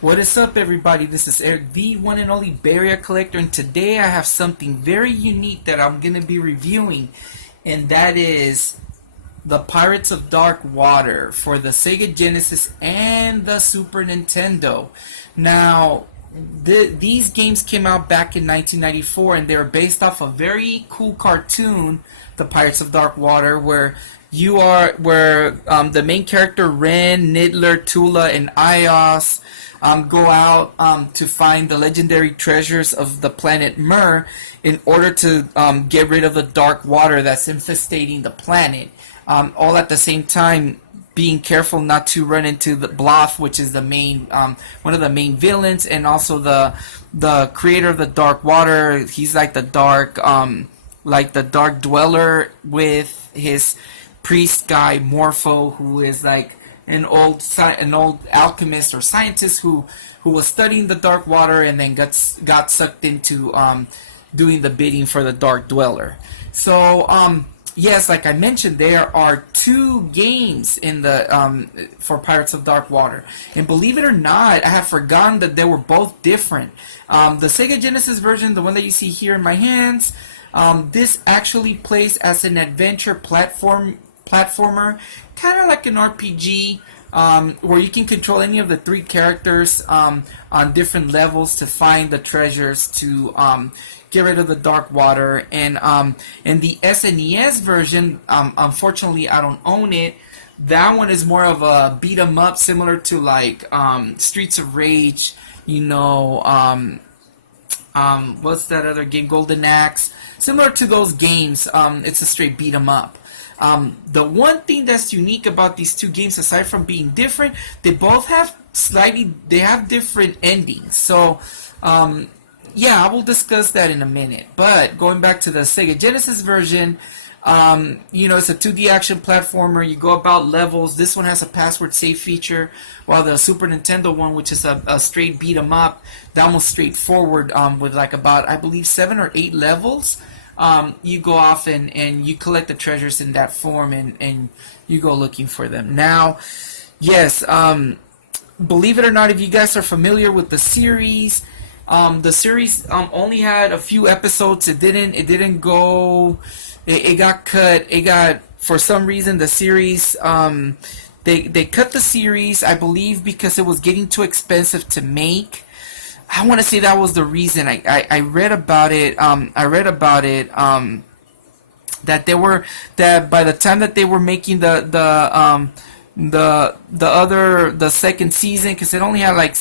What is up, everybody? This is Eric, the one and only Barrier Collector, and today I have something very unique that I'm going to be reviewing, and that is the Pirates of Dark Water for the Sega Genesis and the Super Nintendo. Now, these games came out back in 1994, and they were based off a very cool cartoon, The Pirates of Dark Water, where the main character Ren, Niddler, Tula, and Ios go out to find the legendary treasures of the planet Myr in order to get rid of the dark water that's infestating the planet. All at the same time, being careful not to run into the Bloth, which is the main one of the main villains, and also the creator of the dark water. He's like the dark dweller with his priest guy Morpho, who is like an old alchemist or scientist who was studying the dark water and then got sucked into doing the bidding for the dark dweller. So yes, like I mentioned, there are two games in the for Pirates of Dark Water, and believe it or not, I have forgotten that they were both different. The Sega Genesis version, the one that you see here in my hands, this actually plays as an adventure platformer, kind of like an RPG, where you can control any of the three characters on different levels to find the treasures to get rid of the dark water. And the SNES version, unfortunately, I don't own it. That one is more of a beat 'em up, similar to like Streets of Rage. What's that other game? Golden Axe. Similar to those games, it's a straight beat 'em up. The one thing that's unique about these two games, aside from being different, they both have different endings. So, yeah, I will discuss that in a minute. But going back to the Sega Genesis version, it's a 2D action platformer. You go about levels. This one has a password save feature, while the Super Nintendo one, which is a straight beat 'em up, that one's straightforward, with like about, I believe, 7 or 8 levels. You go off and you collect the treasures in that form, and you go looking for them. Now, yes, believe it or not, if you guys are familiar with the series only had a few episodes. It got cut. For some reason, the series, they cut the series, I believe, because it was getting too expensive to make. I want to say that was the reason. I read about it. That by the time that they were making the second season, because it only had like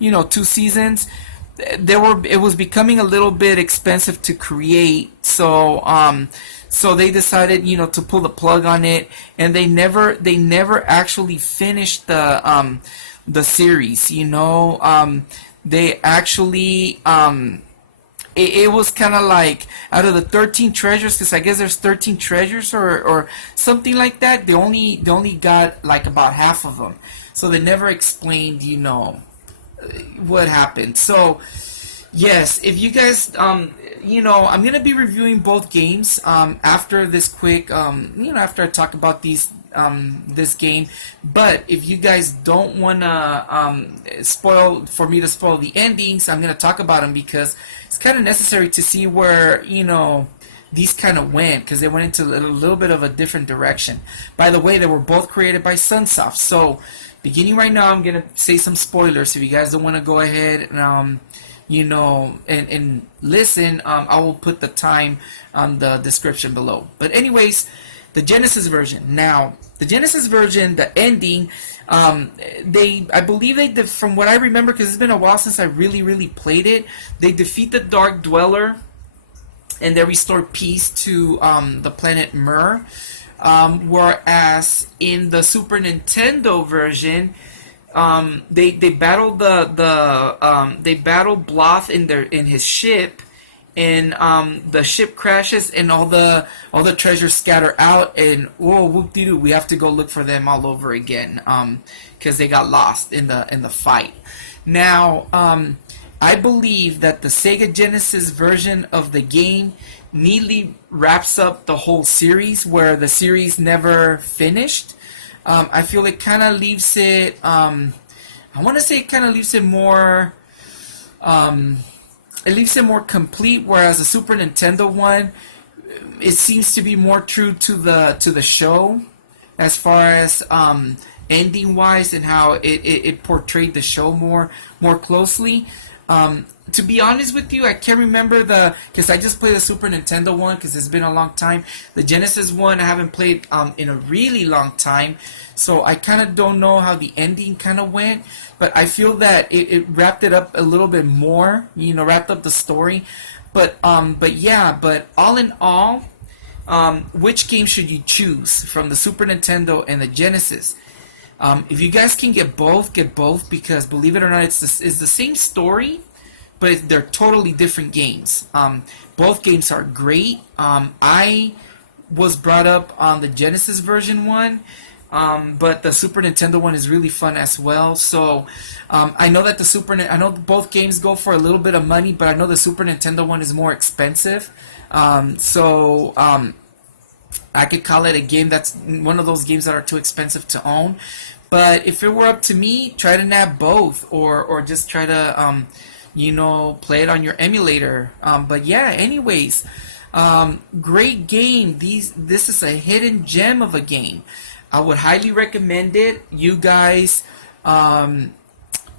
2 seasons, it was becoming a little bit expensive to create. So they decided to pull the plug on it, and they never actually finished the series. They actually it was kind of like, out of the 13 treasures, because I guess there's 13 treasures or something like that, they only got like about half of them. So they never explained what happened. So yes, if you guys I'm gonna be reviewing both games after this quick after I talk about this game. But if you guys don't wanna spoil the endings, I'm gonna talk about them, because it's kind of necessary to see where these kind of went, because they went into a little bit of a different direction. By the way, they were both created by Sunsoft. So beginning right now, I'm gonna say some spoilers. If you guys don't want to go ahead and listen, I will put the time on the description below. But anyways, the Genesis version. Now, the Genesis version, the ending, I believe from what I remember, because it's been a while since I really played it, they defeat the Dark Dweller, and they restore peace to the planet Myr. Whereas in the Super Nintendo version, they battle they battle Bloth in his ship, and the ship crashes, and all the treasures scatter out, and whoop-de-doo, we have to go look for them all over again, because they got lost in the fight. Now, I believe that the Sega Genesis version of the game neatly wraps up the whole series, where the series never finished. I feel it kind of leaves it I want to say it kind of leaves it more. Um, it leaves it more complete, whereas the Super Nintendo one, it seems to be more true to the show, as far as ending wise and how it portrayed the show more closely. To be honest with you, I can't remember because I just played the Super Nintendo one because it's been a long time. The Genesis one I haven't played in a really long time, so I kind of don't know how the ending kind of went. But I feel that it wrapped it up a little bit more, wrapped up the story. But yeah, but all in all, which game should you choose from the Super Nintendo and the Genesis? If you guys can get both because believe it or not, it's the same story, but they're totally different games. Both games are great. I was brought up on the Genesis version one, but the Super Nintendo one is really fun as well. So I know that I know both games go for a little bit of money, but I know the Super Nintendo one is more expensive. I could call it a game that's one of those games that are too expensive to own. But if it were up to me, try to nab both, or just try to play it on your emulator. But yeah, anyways, great game. This is a hidden gem of a game. I would highly recommend it. You guys,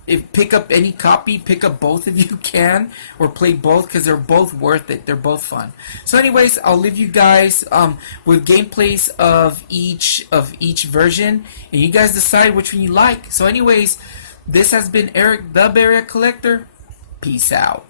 if pick up any copy, pick up both if you can, or play both because they're both worth it. They're both fun. So, anyways, I'll leave you guys with gameplays of each version, and you guys decide which one you like. So, anyways, this has been Eric, the Barrier Collector. Peace out.